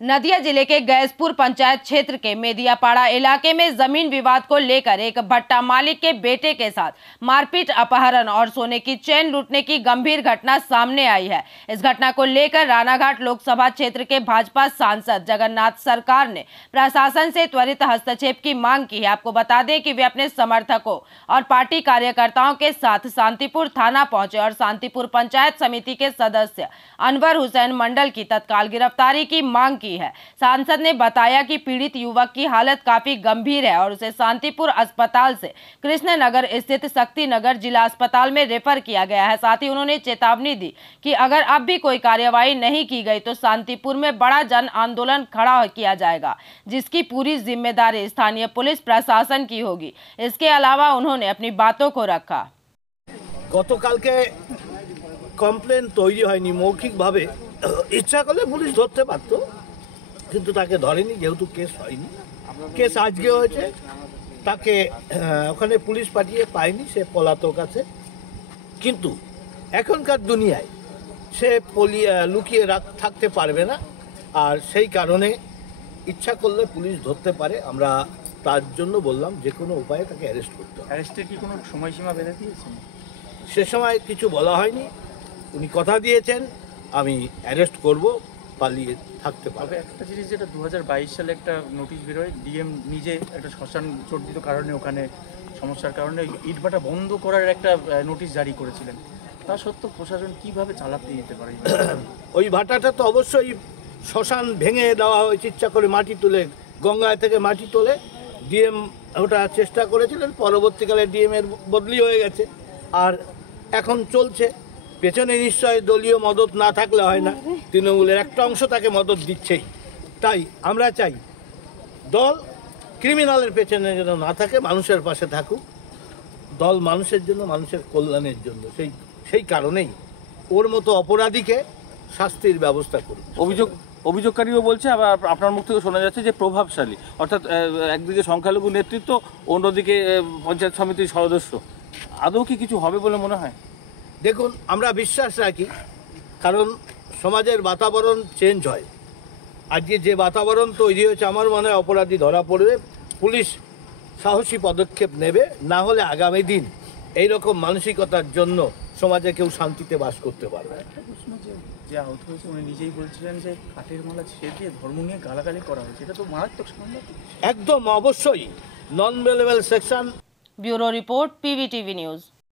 नदिया जिले के गैसपुर पंचायत क्षेत्र के मेदियापाड़ा इलाके में जमीन विवाद को लेकर एक भट्टा मालिक के बेटे के साथ मारपीट, अपहरण और सोने की चेन लूटने की गंभीर घटना सामने आई है। इस घटना को लेकर रानाघाट लोकसभा क्षेत्र के भाजपा सांसद जगन्नाथ सरकार ने प्रशासन से त्वरित हस्तक्षेप की मांग की है। आपको बता दें कि वे अपने समर्थकों और पार्टी कार्यकर्ताओं के साथ शांतिपुर थाना पहुंचे और शांतिपुर पंचायत समिति के सदस्य अनवर हुसैन मंडल की तत्काल गिरफ्तारी की मांग की है। सांसद ने बताया कि पीड़ित युवक की हालत काफी गंभीर है और उसे शांतिपुर अस्पताल से कृष्णनगर स्थित शक्ति नगर जिला अस्पताल में रेफर किया गया है। साथ ही उन्होंने चेतावनी दी कि अगर अब भी कोई कार्यवाही नहीं की गई तो शांतिपुर में बड़ा जन आंदोलन खड़ा किया जाएगा, जिसकी पूरी जिम्मेदारी स्थानीय पुलिस प्रशासन की होगी। इसके अलावा उन्होंने अपनी बातों को रखा। गतकालके कमप्लेन तैरी हयनि मौखिक भावे इच्छा करले पुलिस धरते पारतो কিন্তু তাকে ধরেনি, যেহেতু কেস হয়নি। কেস আজকে হয়েছে, তাকে ওখানে পুলিশ পাঠিয়ে পায়নি, সে পলাতক আছে। কিন্তু এখনকার দুনিয়ায় সে লুকিয়ে থাকতে পারবে না, আর সেই কারণে ইচ্ছা করলে পুলিশ ধরতে পারে। আমরা তার জন্য বললাম যে কোনো উপায়ে তাকে অ্যারেস্ট করতে হবে। অ্যারেস্টের কি কোনো সময়সীমা বেঁধে দিয়েছেন? সে সময় কিছু বলা হয়নি, উনি কথা দিয়েছেন আমি অ্যারেস্ট করব, পালিয়ে থাকতে পারবে। একটা জিনিস যেটা 2022 সালে একটা নোটিশ বেরোয়, ডিএম নিজে একটা শ্মশান চর্চিত কারণে ওখানে সমস্যার কারণে ইটভাটা বন্ধ করার একটা নোটিশ জারি করেছিলেন। তা সত্ত্বেও প্রশাসন কিভাবে চালাতে দিতে পারে? ওই ভাটাটা তো অবশ্যই শ্মশান ভেঙে দেওয়া হয়েছে ইচ্ছা করে, মাটি তুলে গঙ্গা থেকে মাটি তোলে। ডিএম ওটা চেষ্টা করেছিলেন, পরবর্তীকালে ডিএম এর বদলি হয়ে গেছে আর এখন চলছে। পেছনে নিশ্চয় দলীয় মদত না থাকলে হয় না, তৃণমূলের একটা অংশ তাকে মদত দিচ্ছেই। তাই আমরা চাই দল ক্রিমিনালের পেছনে যেন না থাকে, মানুষের পাশে থাকুক। দল মানুষের জন্য, মানুষের কল্যাণের জন্য। সেই কারণেই ওর মতো অপরাধীকে শাস্তির ব্যবস্থা করুক। অভিযোগকারীও বলছে, আবার আপনার মুখ থেকে শোনা যাচ্ছে যে প্রভাবশালী, অর্থাৎ একদিকে সংখ্যালঘু নেতৃত্ব, অন্যদিকে পঞ্চায়েত সমিতির সদস্য। আদৌ কি কিছু হবে বলে মনে হয়? দেখুন, আমরা বিশ্বাস রাখি, কারণ সমাজের বাতাবরণ চেঞ্জ হয়। আজকে যে বাতাবরণ তৈরি হয়েছে, আমার মনে হয় অপরাধী ধরা পড়বে, পুলিশ সাহসী পদক্ষেপ নেবে। না হলে আগামী দিন এইরকম মানসিকতার জন্য সমাজে কেউ শান্তিতে বাস করতে পারবে। একটা প্রশ্ন, যে আহত হয়েছে উনি নিজেই বলছিলেন যে কাঠের মালা ছেড়ে দিয়ে ধর্ম নিয়ে গালাগালি করা হয়েছে, এটা তো মারাত্মক সাংঘাতিক। একদম অবশ্যই non bailable section. Bureau report, PVTV news.